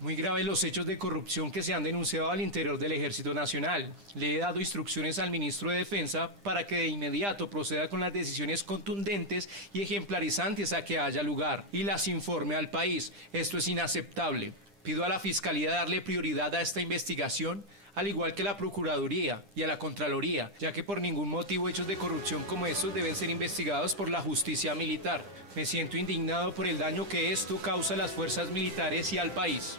Muy graves los hechos de corrupción que se han denunciado al interior del Ejército Nacional. Le he dado instrucciones al ministro de Defensa para que de inmediato proceda con las decisiones contundentes y ejemplarizantes a que haya lugar y las informe al país. Esto es inaceptable. Pido a la Fiscalía darle prioridad a esta investigación, al igual que a la Procuraduría y a la Contraloría, ya que por ningún motivo hechos de corrupción como estos deben ser investigados por la justicia militar. Me siento indignado por el daño que esto causa a las fuerzas militares y al país.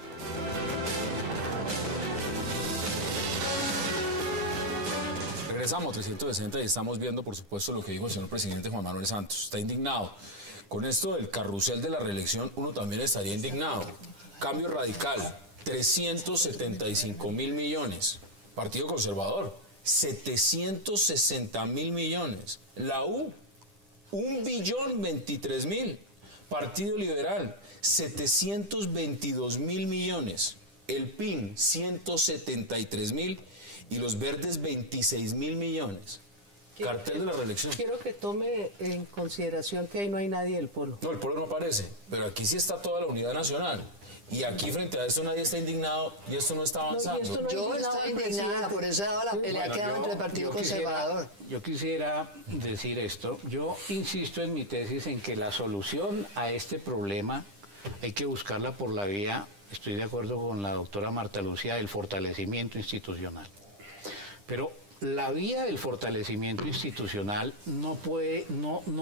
Regresamos a 360 y estamos viendo, por supuesto, lo que dijo el señor presidente Juan Manuel Santos. Está indignado. Con esto del carrusel de la reelección, uno también estaría indignado. Cambio Radical, 375.000 millones. Partido Conservador, 760.000 millones. La U, 1.023.000. Partido Liberal, 722.000 millones. El PIN, 173.000. Y los Verdes, 26.000 millones. Cartel de la reelección. Quiero que tome en consideración que ahí no hay nadie del Polo. No, el Polo no aparece, pero aquí sí está toda la unidad nacional. Y aquí frente a esto nadie está indignado y esto no está avanzando. No, yo estoy indignada, por eso he dado la pelea que ha dado entre el Partido Conservador. Yo quisiera decir esto. Yo insisto en mi tesis en que la solución a este problema hay que buscarla por la vía, estoy de acuerdo con la doctora Marta Lucía, del fortalecimiento institucional. Pero la vía del fortalecimiento institucional no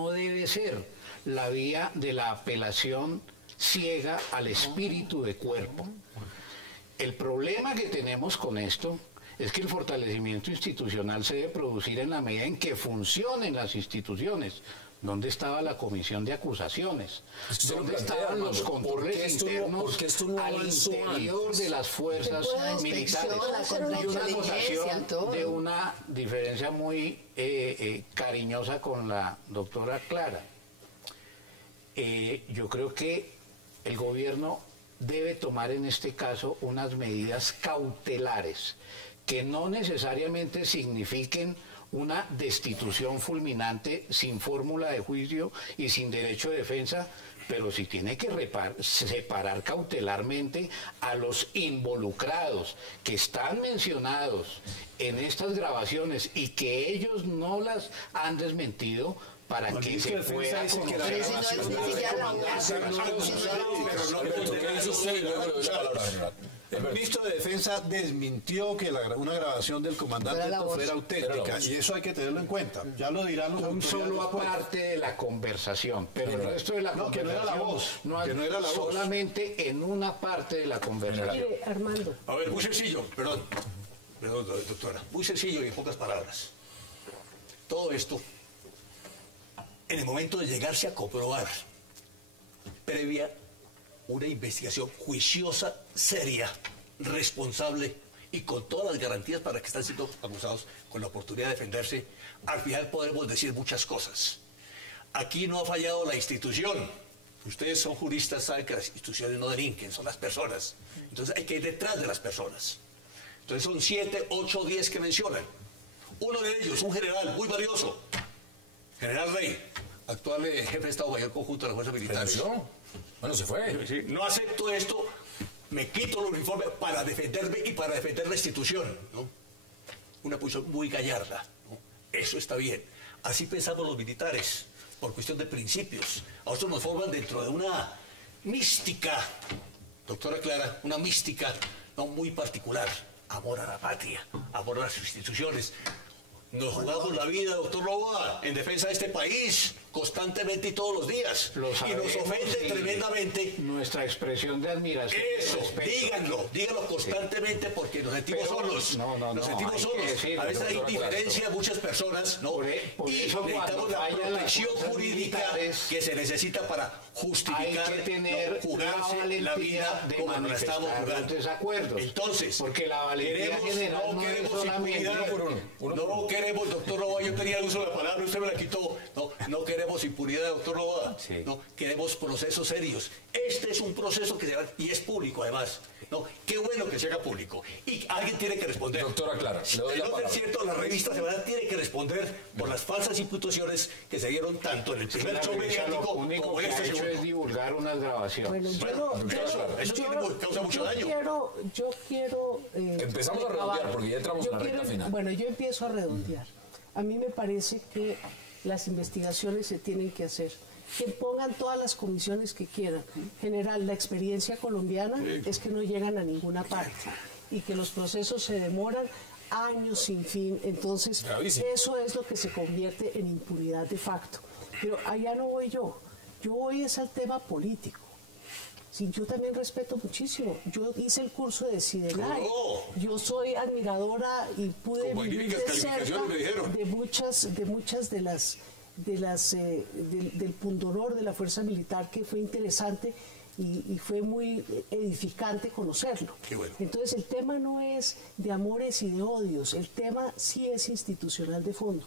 debe ser la vía de la apelación ciega al espíritu de cuerpo. El problema que tenemos con esto es que el fortalecimiento institucional se debe producir en la medida en que funcionen las instituciones. ¿Dónde estaba la comisión de acusaciones? ¿Dónde estaban los controles internos al interior de las fuerzas militares? Y una acotación de una diferencia muy cariñosa con la doctora Clara. Yo creo que el gobierno debe tomar en este caso unas medidas cautelares que no necesariamente signifiquen una destitución fulminante sin fórmula de juicio y sin derecho de defensa, pero sí tiene que separar cautelarmente a los involucrados que están mencionados en estas grabaciones y que ellos no las han desmentido para que se pueda conocer. El ministro de Defensa desmintió que una grabación del comandante fuera auténtica y eso hay que tenerlo en cuenta. Ya lo dirán los autoridades. Solo aparte de la conversación, pero el resto de la conversación que no era la voz, que no era la voz. Solamente en una parte de la conversación. Mire, Armando. A ver, muy sencillo, perdón, doctora, muy sencillo y en pocas palabras. Todo esto, en el momento de llegarse a comprobar, previa una investigación juiciosa, seria, responsable y con todas las garantías para que están siendo acusados con la oportunidad de defenderse, al final podremos decir muchas cosas. Aquí no ha fallado la institución. Ustedes son juristas, saben que las instituciones no delinquen, son las personas. Entonces hay que ir detrás de las personas. Entonces son 7, 8, 10 que mencionan. Uno de ellos, un general muy valioso, General Rey, actual jefe de Estado Mayor Conjunto de las Fuerzas Militares. Bueno, se fue. Sí, no acepto esto, me quito el uniforme para defenderme y para defender la institución, ¿no? Una posición muy gallarda, ¿no? Eso está bien. Así pensamos los militares, por cuestión de principios. A nosotros nos forman dentro de una mística, doctora Clara, una mística no muy particular. Amor a la patria, amor a las instituciones. Nos jugamos la vida, doctor Roa, en defensa de este país, constantemente y todos los días. Y nos ofende tremendamente. Nuestra expresión de admiración. Eso, díganlo constantemente porque nos sentimos solos. Nos sentimos solos. A veces hay indiferencia de muchas personas, ¿no? Por y eso necesitamos la protección jurídica que se necesita para justificar, hay que tener jugarse la vida de como nos la estamos jugando. Desacuerdos. Entonces, porque la valentía general no queremos impunidad. No queremos, doctor Roa, yo tenía el uso de la palabra, usted me la quitó. No queremos impunidad, doctor Roa. Sí. No, queremos procesos serios. Este es un proceso que se va, y es público además. ¿No? Qué bueno que se haga público. Y alguien tiene que responder. Doctora Clara, le doy la palabra. Es cierto, la revista Semana tiene que responder por las falsas imputaciones que se dieron tanto en el primer show mediático como en este segundo. Es divulgar unas grabaciones. Eso causa mucho daño. Yo quiero empezamos a redondear porque ya entramos en la recta final. Bueno, yo empiezo a redondear. A mí me parece que las investigaciones se tienen que hacer que pongan todas las comisiones que quieran. General, la experiencia colombiana es que no llegan a ninguna parte y que los procesos se demoran años sin fin. Entonces, eso es lo que se convierte en impunidad de facto. Pero allá no voy yo. Yo voy es al tema político. Sí, yo también respeto muchísimo. Yo hice el curso de Sidenay. Yo soy admiradora y pude vivir de cerca de muchas del pundonor de la fuerza militar, que fue interesante y fue muy edificante conocerlo. Bueno. Entonces el tema no es de amores y de odios, el tema sí es institucional de fondo.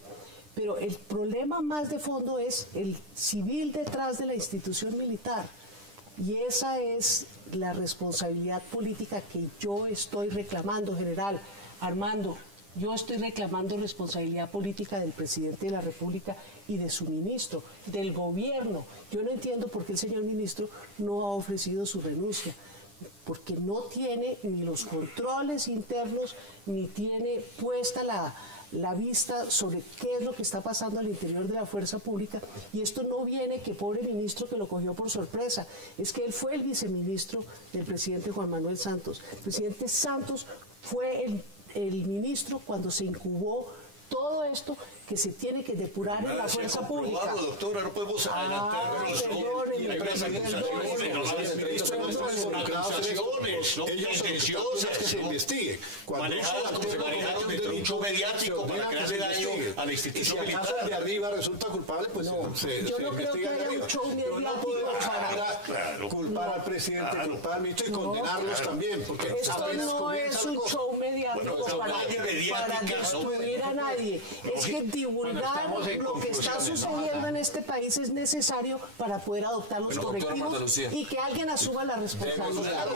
Pero el problema más de fondo es el civil detrás de la institución militar. Y esa es la responsabilidad política que yo estoy reclamando, general Armando. Yo estoy reclamando responsabilidad política del presidente de la República y de su ministro, del gobierno. Yo no entiendo por qué el señor ministro no ha ofrecido su renuncia, porque no tiene ni los controles internos, ni tiene puesta la vista sobre qué es lo que está pasando al interior de la fuerza pública. Y esto no viene que pobre ministro que lo cogió por sorpresa, es que él fue el viceministro del presidente Juan Manuel Santos. El presidente Santos fue el ministro cuando se incubó todo esto que se tiene que depurar en la fuerza pública. Doctora, no podemos adelantar. Ellos que se investiguen. Manejadas como se manejaron dentro de un show mediático para crearle daño a la institución militar. De arriba resulta culpable, pues yo no creo que haya un show mediático para culpar al presidente, culpar al ministro y condenarlos también. Porque esto no es un show mediático para destruir a nadie. Es que divulgar lo que está sucediendo en este país es necesario para poder adoptar los correctivos y que alguien asuma la responsabilidad.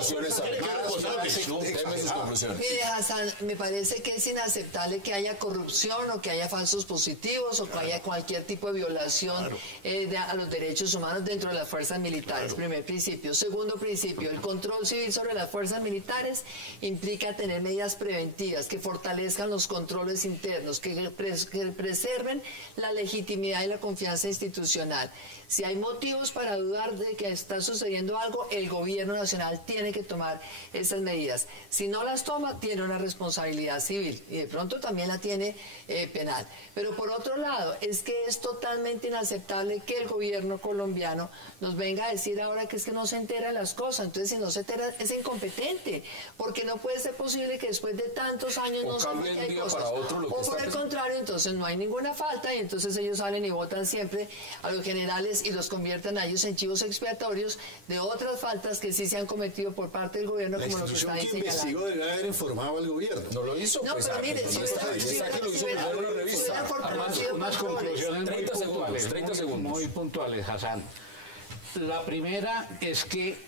Mire, Hassan, me parece que es inaceptable que haya corrupción o que haya falsos positivos o que haya cualquier tipo de violación a los derechos humanos dentro de las fuerzas militares. Primer principio. Segundo principio, el control civil sobre las fuerzas militares implica tener medidas preventivas que fortalezcan los controles internos, que preserven la legitimidad y la confianza institucional. Si hay motivos para dudar de que está sucediendo algo, el gobierno nacional tiene que tomar esas medidas. Si no las toma, tiene una responsabilidad civil y de pronto también la tiene penal. Pero por otro lado, es que es totalmente inaceptable que el gobierno colombiano nos venga a decir ahora que es que no se entera de las cosas. Entonces, si no se entera, es incompetente, porque no puede ser posible que después de tantos años no sepa que hay cosas. O por el contrario, entonces no hay ninguna falta y entonces ellos salen y votan siempre a los generales y los convierten a ellos en chivos expiatorios de otras faltas que sí se han cometido por parte del gobierno, como lo que está señalando. La institución que investigó debe haber informado al gobierno. No lo hizo. No, pero mire, unas conclusiones muy puntuales, Hassan. La primera es que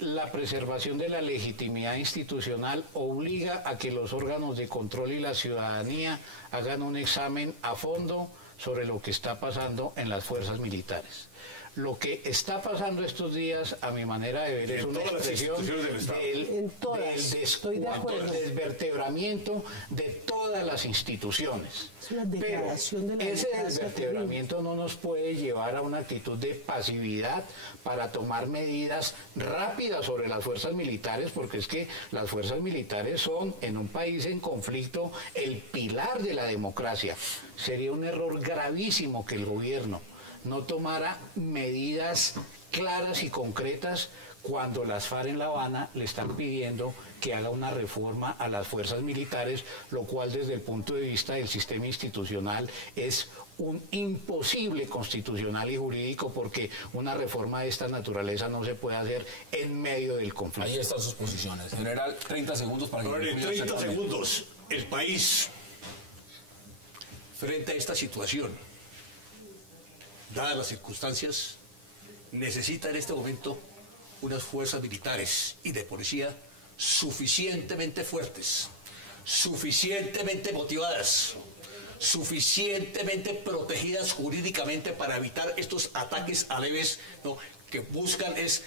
la preservación de la legitimidad institucional obliga a que los órganos de control y la ciudadanía hagan un examen a fondo sobre lo que está pasando en las fuerzas militares. Lo que está pasando estos días, a mi manera de ver, es una expresión del desvertebramiento de todas las instituciones. Pero ese desvertebramiento no nos puede llevar a una actitud de pasividad para tomar medidas rápidas sobre las fuerzas militares, porque es que las fuerzas militares son, en un país en conflicto, el pilar de la democracia. Sería un error gravísimo que el gobierno no tomara medidas claras y concretas cuando las FARC en La Habana le están pidiendo que haga una reforma a las fuerzas militares, lo cual desde el punto de vista del sistema institucional es un imposible constitucional y jurídico, porque una reforma de esta naturaleza no se puede hacer en medio del conflicto. Ahí están sus posiciones. General, 30 segundos para que... En 30 segundos, el país, frente a esta situación, dadas las circunstancias, necesita en este momento unas fuerzas militares y de policía suficientemente fuertes, suficientemente motivadas, suficientemente protegidas jurídicamente para evitar estos ataques aleves, ¿no?, que buscan es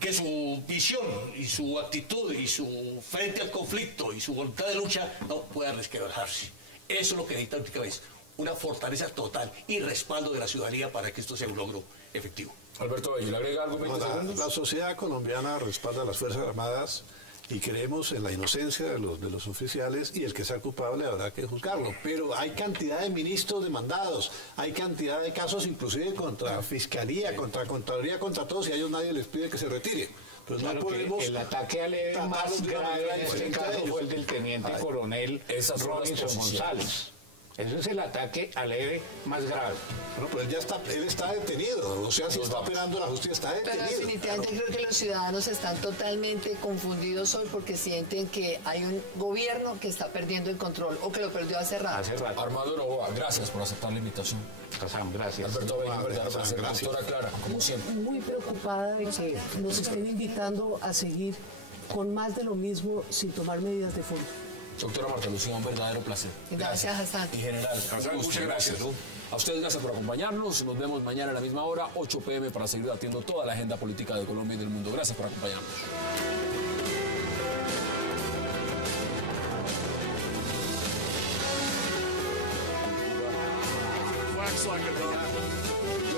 que su visión y su actitud y su frente al conflicto y su voluntad de lucha no puedan resquebrajarse. Eso es lo que necesita únicamente, una fortaleza total y respaldo de la ciudadanía para que esto sea un logro efectivo. Alberto Bello, ¿le agrega algo? 20 segundos. La sociedad colombiana respalda a las Fuerzas Armadas y creemos en la inocencia de los oficiales, y el que sea culpable habrá que juzgarlo. Pero hay cantidad de ministros demandados, hay cantidad de casos inclusive contra Fiscalía, contra Contraloría, contra todos, y a ellos nadie les pide que se retiren. Pues claro, no podemos el ataque al EDE más grave en este caso fue el del teniente coronel Robinson González. Ese es el ataque al EDE más grave. Bueno, pero él está detenido, o sea, si está operando la justicia, está detenido. Pero definitivamente creo que los ciudadanos están totalmente confundidos hoy porque sienten que hay un gobierno que está perdiendo el control o que lo perdió hace rato. Armando Novoa, gracias por aceptar la invitación. Gracias. Alberto Bello, verdadero placer. Doctora Clara, como siempre. Muy preocupada de que nos estén invitando a seguir con más de lo mismo sin tomar medidas de fondo. Doctora Marta Lucía, un verdadero placer. Gracias, Hassan. Y general, Muchas gracias. A ustedes gracias por acompañarnos. Nos vemos mañana a la misma hora, 8 p.m. para seguir debatiendo toda la agenda política de Colombia y del mundo. Gracias por acompañarnos. Wax like a dog.